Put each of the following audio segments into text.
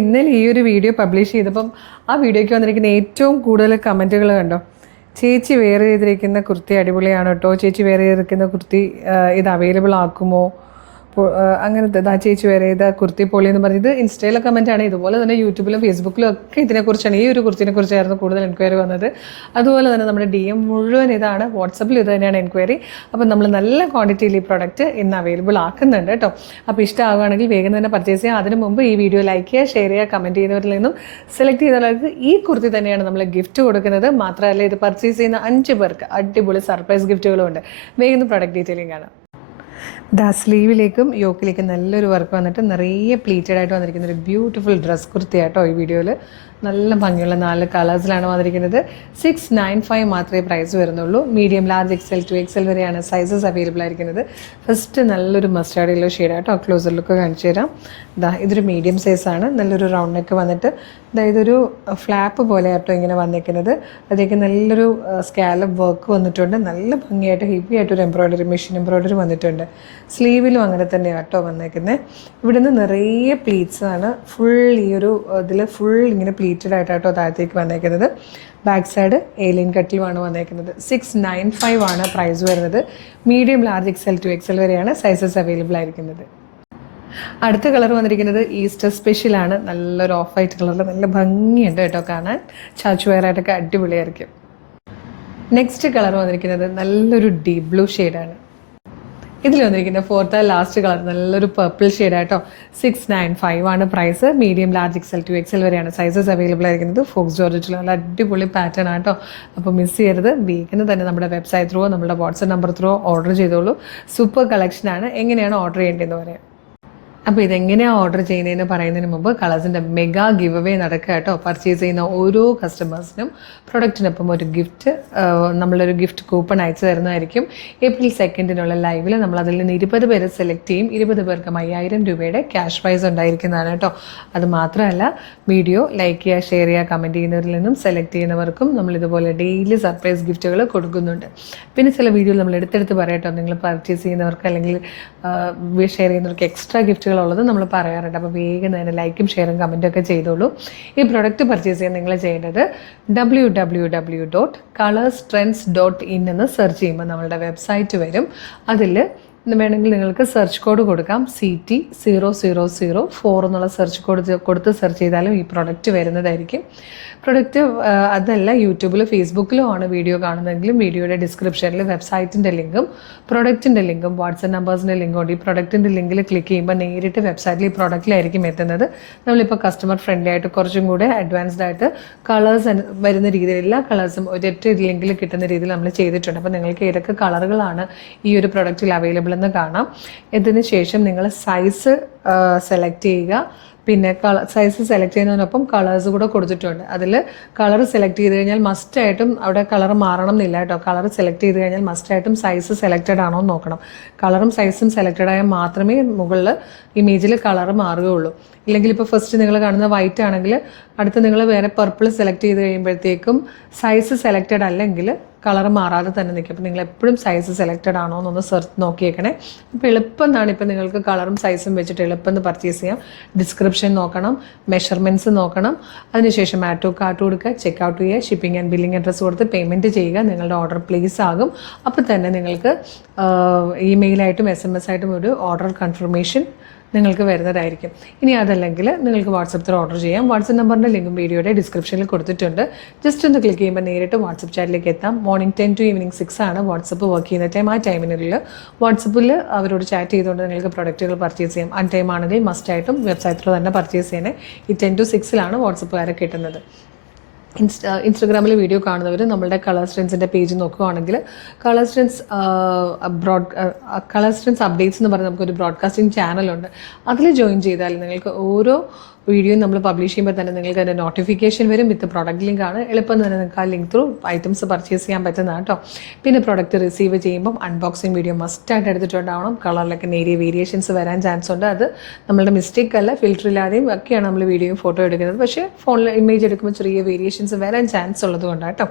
ഇന്നലെ ഈ ഒരു വീഡിയോ പബ്ലിഷ് ചെയ്തപ്പം ആ വീഡിയോയ്ക്ക് വന്നിരിക്കുന്ന ഏറ്റവും കൂടുതൽ കമൻറ്റുകൾ കണ്ടോ. ചേച്ചി വെയർ ചെയ്തിരിക്കുന്ന കുർത്തി അടിപൊളിയാണ് കേട്ടോ, ചേച്ചി വെയർ ചെയ്തിരിക്കുന്ന കുർത്തി ഇത് അവൈലബിൾ ആക്കുമോ, അങ്ങനത്തെ ചേച്ചി വേറെ ചെയ്ത കുർത്തി പൊളി എന്ന് പറഞ്ഞത് ഇൻസ്റ്റയിലെ കമൻറ്റാണ്. ഇതുപോലെ തന്നെ യൂട്യൂബിലും ഫേസ്ബുക്കിലും ഒക്കെ ഇതിനെക്കുറിച്ചാണ്, ഈ ഒരു കുർത്തിനെ കുറിച്ചായിരുന്നു കൂടുതൽ എൻക്വയറി വന്നത്. അതുപോലെ തന്നെ നമ്മുടെ DM മുഴുവൻ ഇതാണ്, വാട്സപ്പിൽ ഇത് തന്നെയാണ് എൻക്വയറി. അപ്പം നമ്മൾ നല്ല ക്വാണ്ടിറ്റിയിൽ ഈ പ്രൊഡക്റ്റ് ഇന്ന് അവൈലബിൾ ആക്കുന്നുണ്ട് കേട്ടോ. അപ്പോൾ ഇഷ്ടമാവുകയാണെങ്കിൽ വേഗം തന്നെ പർച്ചേസ് ചെയ്യുക. അതിന് മുമ്പ് ഈ വീഡിയോ ലൈക്ക് ചെയ്യുക, ഷെയർ ചെയ്യുക, കമൻറ്റ് ചെയ്യുന്നവരിൽ നിന്നും സെലക്ട് ചെയ്യുന്നവർക്ക് ഈ കുർത്തി തന്നെയാണ് നമ്മൾ ഗിഫ്റ്റ് കൊടുക്കുന്നത്. മാത്രമല്ല ഇത് പർച്ചേസ് ചെയ്യുന്ന 5 പേർക്ക് അടിപൊളി സർപ്രൈസ് ഗിഫ്റ്റുകളും ഉണ്ട്. വേഗം പ്രൊഡക്റ്റ് ഡീറ്റെയിലിംഗ് കാണാം. സ്ലീവിലേക്കും യോക്കിലേക്കും നല്ലൊരു വർക്ക് വന്നിട്ട് നിറയെ പ്ലീറ്റഡ് ആയിട്ട് വന്നിരിക്കുന്ന ഒരു ബ്യൂട്ടിഫുൾ ഡ്രസ് കുർത്തി ആട്ടോ. ഈ വീഡിയോയിൽ നല്ല ഭംഗിയുള്ള 4 കളേഴ്സിലാണ് വന്നിരിക്കുന്നത്. 695 മാത്രമേ പ്രൈസ് വരുന്നുള്ളൂ. Medium, large, XL to XL വരെയാണ് സൈസസ് അവൈലബിൾ ആയിരിക്കുന്നത്. ഫസ്റ്റ് നല്ലൊരു മസ്റ്റാർഡ് യെല്ലോ ഷെയ്ഡാട്ടോ. ക്ലോസർ ലുക്ക് കാണിച്ചു തരാം. ഇതൊരു മീഡിയം സൈസാണ്. നല്ലൊരു റൗണ്ട് നെക്ക് വന്നിട്ട് ഇതൊരു ഫ്ലാപ്പ് പോലെ ആട്ടോ ഇങ്ങനെ വന്നിരിക്കുന്നത്. അതിലേക്ക് നല്ലൊരു സ്കാലപ്പ് വർക്ക് വന്നിട്ടുണ്ട്. നല്ല ഭംഗിയായിട്ട് ഹെവി ആയിട്ടൊരു എംബ്രോയ്ഡറി, മെഷീൻ എംബ്രോയ്ഡറി വന്നിട്ടുണ്ട്. സ്ലീവിലും അങ്ങനെ തന്നെയാണ് കേട്ടോ വന്നേക്കുന്നത്. ഇവിടുന്ന് നിറയെ പ്ലീറ്റ്സ് ആണ്. ഫുൾ ഈ ഒരു ഇതിൽ ഫുൾ ഇങ്ങനെ പ്ലീറ്റഡ് ആയിട്ടോ താഴത്തേക്ക് വന്നേക്കുന്നത്. ബാക്ക് സൈഡ് ഏലിയൻ കട്ടിലുമാണ് വന്നേക്കുന്നത്. 695 ആണ് പ്രൈസ് വരുന്നത്. Medium, large, XL to XL വരെയാണ് സൈസസ് അവൈലബിൾ ആയിരിക്കുന്നത്. അടുത്ത കളർ വന്നിരിക്കുന്നത് ഈസ്റ്റർ സ്പെഷ്യലാണ്. നല്ലൊരു ഓഫ് വൈറ്റ് കളറിൽ നല്ല ഭംഗിയുണ്ട് കേട്ടോ കാണാൻ. ചാച്ചു വെയറായിട്ടൊക്കെ അടിപൊളിയായിരിക്കും. നെക്സ്റ്റ് കളർ വന്നിരിക്കുന്നത് നല്ലൊരു ഡീപ് ബ്ലൂ ഷെയ്ഡാണ്. ഇതിൽ വന്നിരിക്കുന്ന ഫോർത്ത് ലാസ്റ്റ് കളർ നല്ലൊരു പർപ്പിൾ ഷെയ്ഡായിട്ടോ. 695 ആണ് price. Medium, large, XL to XL വരെയാണ് സൈസസ് അവൈലബിൾ ആയിരിക്കുന്നത്. ഫോക്സ് ജോർജറ്റിൽ നല്ല അടിപൊളി പാറ്റേൺ ആട്ടോ. അപ്പോൾ മിസ് ചെയ്യരുത്. വീക്കിന് തന്നെ നമ്മുടെ വെബ്സൈറ്റ് ത്രൂ, നമ്മുടെ വാട്സപ്പ് നമ്പർ ത്രൂ ഓർഡർ ചെയ്തോളൂ. സൂപ്പർ കളക്ഷനാണ്. എങ്ങനെയാണ് ഓർഡർ ചെയ്യേണ്ടതെന്ന് പറയാം. അപ്പോൾ ഇതെങ്ങനെയാണ് ഓർഡർ ചെയ്യുന്നതെന്ന് പറയുന്നതിന് മുമ്പ് കളേഴ്സിൻ്റെ മെഗാ ഗിവ് അവേ നടക്കുക കേട്ടോ. പർച്ചേസ് ചെയ്യുന്ന ഓരോ കസ്റ്റമേഴ്സിനും പ്രൊഡക്റ്റിനൊപ്പം ഒരു ഗിഫ്റ്റ്, നമ്മളൊരു ഗിഫ്റ്റ് കൂപ്പൺ അയച്ചു തരുന്നതായിരിക്കും. April 2 ലൈവിൽ നമ്മൾ അതിൽ നിന്ന് 20 പേരെ സെലക്ട് ചെയ്യും. 20 പേർക്ക് 5000 രൂപയുടെ ക്യാഷ് പ്രൈസ് ഉണ്ടായിരിക്കുന്നതാണ് കേട്ടോ. അത് മാത്രമല്ല, വീഡിയോ ലൈക്ക് ചെയ്യുക, ഷെയർ ചെയ്യുക, കമൻറ്റ് ചെയ്യുന്നവരിൽ നിന്നും സെലക്ട് ചെയ്യുന്നവർക്കും നമ്മളിതുപോലെ ഡെയിലി സർപ്രൈസ് ഗിഫ്റ്റുകൾ കൊടുക്കുന്നുണ്ട്. പിന്നെ ചില വീഡിയോയിൽ നമ്മൾ എടുത്തെടുത്ത് പറയട്ടോ, നിങ്ങൾ പർച്ചേസ് ചെയ്യുന്നവർക്ക് അല്ലെങ്കിൽ ഷെയർ ചെയ്യുന്നവർക്ക് എക്സ്ട്രാ ഗിഫ്റ്റുകൾ ഉള്ളത് നമ്മൾ പറയാറുണ്ട്. അപ്പോൾ വേഗം തന്നെ ലൈക്കും ഷെയറും കമൻറ്റും ഒക്കെ ചെയ്തോളൂ. ഈ പ്രൊഡക്റ്റ് പർച്ചേസ് ചെയ്യാൻ നിങ്ങൾ ചെയ്യേണ്ടത് www.colorstrends.in എന്ന് സെർച്ച് ചെയ്യുമ്പോൾ നമ്മളുടെ വെബ്സൈറ്റ് വരും. അതിൽ വേണമെങ്കിൽ നിങ്ങൾക്ക് സെർച്ച് കോഡ് കൊടുക്കാം. CT0004 എന്നുള്ള സെർച്ച് കോഡ് കൊടുത്ത് സെർച്ച് ചെയ്താലും ഈ പ്രൊഡക്റ്റ് വരുന്നതായിരിക്കും. പ്രൊഡക്റ്റ് അതല്ല, യൂട്യൂബിലും ഫേസ്ബുക്കിലും ആണ് വീഡിയോ കാണുന്നതെങ്കിലും വീഡിയോയുടെ ഡിസ്ക്രിപ്ഷനിൽ വെബ്സൈറ്റിൻ്റെ ലിങ്കും പ്രൊഡക്റ്റിൻ്റെ ലിങ്കും വാട്സപ്പ് നമ്പേഴ്സിൻ്റെ ലിങ്കും ഉണ്ട്. ഈ പ്രൊഡക്റ്റിൻ്റെ ലിങ്കിൽ ക്ലിക്ക് ചെയ്യുമ്പോൾ നേരിട്ട് വെബ്സൈറ്റിൽ ഈ പ്രൊഡക്റ്റിലായിരിക്കും എത്തുന്നത്. നമ്മളിപ്പോൾ കസ്റ്റമർ ഫ്രണ്ട്ലി ആയിട്ട് കുറച്ചും കൂടെ അഡ്വാൻസ്ഡ് ആയിട്ട് കളേഴ്സ് വരുന്ന രീതിയിൽ എല്ലാ കളേഴ്സും ഒരൊറ്റ ലിങ്കിൽ കിട്ടുന്ന രീതിയിൽ നമ്മൾ ചെയ്തിട്ടുണ്ട്. അപ്പോൾ നിങ്ങൾക്ക് ഏതൊക്കെ കളറുകളാണ് ഈ ഒരു പ്രൊഡക്റ്റിൽ അവൈലബിൾ എന്ന് കാണാം. ഇതിന് ശേഷം നിങ്ങൾ സൈസ് സെലക്ട് ചെയ്യുക. പിന്നെ സൈസ് സെലക്ട് ചെയ്യുന്നതിനൊപ്പം കളേഴ്സ് കൂടെ കൊടുത്തിട്ടുണ്ട്. അതിൽ കളർ സെലക്ട് ചെയ്ത് കഴിഞ്ഞാൽ മസ്റ്റായിട്ടും അവിടെ കളർ മാറണം എന്നില്ല കേട്ടോ. കളർ സെലക്ട് ചെയ്ത് കഴിഞ്ഞാൽ മസ്റ്റായിട്ടും സൈസ് സെലക്റ്റഡ് ആണോ എന്ന് നോക്കണം. കളറും സൈസും സെലക്റ്റഡ് ആയാൽ മാത്രമേ മുകളിൽ ഇമേജിൽ കളർ മാറുകയുള്ളൂ. ഇല്ലെങ്കിൽ ഇപ്പോൾ ഫസ്റ്റ് നിങ്ങൾ കാണുന്ന വൈറ്റ് ആണെങ്കിൽ അടുത്ത് നിങ്ങൾ വേറെ പർപ്പിൾ സെലക്ട് ചെയ്ത് കഴിയുമ്പോഴത്തേക്കും സൈസ് സെലക്റ്റഡ് അല്ലെങ്കിൽ കളർ മാറാതെ തന്നെ നിൽക്കും. അപ്പോൾ നിങ്ങൾ എപ്പോഴും സൈസ് സെലക്റ്റഡ് ആണോ എന്നൊന്ന് നോക്കിയേക്കണേ. ഇപ്പോൾ എളുപ്പം എന്നാണ്, ഇപ്പോൾ നിങ്ങൾക്ക് കളറും സൈസും വെച്ചിട്ട് എളുപ്പം പർച്ചേസ് ചെയ്യാം. ഡിസ്ക്രിപ്ഷൻ നോക്കണം, മെഷർമെൻറ്റ്സ് നോക്കണം, അതിനുശേഷം ആഡ് ടു കാർട്ട് കൊടുക്കുക, ചെക്ക് ഔട്ട് ചെയ്യുക, ഷിപ്പിംഗ് ആൻഡ് ബില്ലിംഗ് അഡ്രസ്സ് കൊടുത്ത് പേയ്മെൻറ്റ് ചെയ്യുക. നിങ്ങളുടെ ഓർഡർ പ്ലേസ് ആകും. അപ്പോൾ തന്നെ നിങ്ങൾക്ക് ഇമെയിലായിട്ടും SMS ആയിട്ടും ഒരു ഓർഡർ കൺഫർമേഷൻ നിങ്ങൾക്ക് വരുന്നതായിരിക്കും. ഇനി അതല്ലെങ്കിൽ നിങ്ങൾക്ക് വാട്സപ്പിൽ ഓർഡർ ചെയ്യാം. വാട്സപ്പ് നമ്പറിൻ്റെ ലിങ്കും വീഡിയോയുടെ ഡിസ്ക്രിപ്ഷനിൽ കൊടുത്തിട്ടുണ്ട്. ജസ്റ്റ് ഒന്ന് ക്ലിക്ക് ചെയ്യുമ്പോൾ നേരിട്ട് വാട്സപ്പ് ചാറ്റിലേക്ക് എത്താം. മോർണിംഗ് 10 to ഈവനിങ് 6 ആണ് വാട്സപ്പ് വർക്ക് ചെയ്യുന്ന ടൈം. ആ ടൈമിനുള്ളിൽ വാട്സപ്പിൽ അവരോട് ചാറ്റ് ചെയ്തുകൊണ്ട് നിങ്ങൾക്ക് പ്രൊഡക്റ്റുകൾ പർച്ചേസ് ചെയ്യാം. ആ ടൈം ആണെങ്കിൽ മസ്റ്റായിട്ടും വെബ്സൈറ്റിൽ തന്നെ പർച്ചേസ് ചെയ്യണേ. ഈ 10 to 6 വാട്സപ്പുകാരെ കിട്ടുന്നത്. ഇൻസ്റ്റഗ്രാമിൽ വീഡിയോ കാണുന്നവർ നമ്മളുടെ കളേഴ്സ് ട്രെൻഡ്സിൻ്റെ പേജ് നോക്കുകയാണെങ്കിൽ കളേഴ്സ് ട്രെൻഡ്സ് അപ്ഡേറ്റ്സ് എന്ന് പറഞ്ഞ് നമുക്കൊരു ബ്രോഡ്കാസ്റ്റിംഗ് ചാനലുണ്ട്. അതിൽ ജോയിൻ ചെയ്താൽ നിങ്ങൾക്ക് ഓരോ വീഡിയോ നമ്മൾ പബ്ലിഷ് ചെയ്യുമ്പോൾ തന്നെ നിങ്ങൾക്ക് അതിൻ്റെ നോട്ടിഫിക്കേഷൻ വരും. വിത്ത് പ്രൊഡക്റ്റ് ലിങ്ക് ആണ്. എളുപ്പം തന്നെ നിങ്ങൾക്ക് ആ ലിങ്ക് ത്രൂ ഐറ്റംസ് പർച്ചേസ് ചെയ്യാൻ പറ്റുന്നതാണ് കേട്ടോ. പിന്നെ പ്രൊഡക്റ്റ് റിസീവ് ചെയ്യുമ്പം അൺബോക്സിങ് വീഡിയോ മസ്റ്റായിട്ട് എടുത്തിട്ടുണ്ടാവണം. കളറിലൊക്കെ നേരിയ വേരിയേഷൻസ് വരാൻ ചാൻസ് ഉണ്ട്. അത് നമ്മളുടെ മിസ്റ്റേക്ക് അല്ല, ഫിൽറ്റർ ഇല്ലാതെയും ഒക്കെയാണ് നമ്മൾ വീഡിയോയും ഫോട്ടോ എടുക്കുന്നത്. പക്ഷേ ഫോണിൽ ഇമേജ് എടുക്കുമ്പോൾ ചെറിയ വേരിയേഷൻസ് കളക്ഷൻസ് വരാൻ ചാൻസ് ഉള്ളത് കൊണ്ടാണ് കേട്ടോ.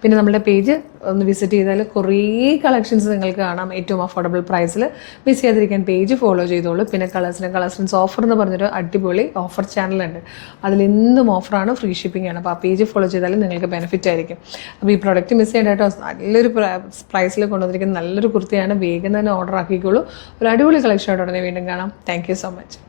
പിന്നെ നമ്മുടെ പേജ് ഒന്ന് വിസിറ്റ് ചെയ്താൽ കുറേ കളക്ഷൻസ് നിങ്ങൾക്ക് കാണാം ഏറ്റവും അഫോർഡബിൾ പ്രൈസിൽ. മിസ് ചെയ്യാതിരിക്കാൻ പേജ് ഫോളോ ചെയ്തോളൂ. പിന്നെ കളേഴ്സിൻസ് ഓഫർ എന്ന് പറഞ്ഞൊരു അടിപൊളി ഓഫർ ചാനലുണ്ട്. അതിലെന്നും ഓഫറാണ്, ഫ്രീ ഷിപ്പിംഗ് ആണ്. അപ്പോൾ ആ പേജ് ഫോളോ ചെയ്താലും നിങ്ങൾക്ക് ബെനിഫിറ്റ് ആയിരിക്കും. അപ്പോൾ ഈ പ്രോഡക്റ്റ് മിസ് ചെയ്യേണ്ട കേട്ടോ. നല്ലൊരു പ്രൈസിൽ കൊണ്ടുവന്നിരിക്കുന്ന നല്ലൊരു കുർത്തിയാണ്. വേഗം തന്നെ ഓർഡർ ആക്കിക്കോളൂ. ഒരു അടിപൊളി കളക്ഷനോടെ ഉടനെ വീണ്ടും കാണാം. Thank you so much.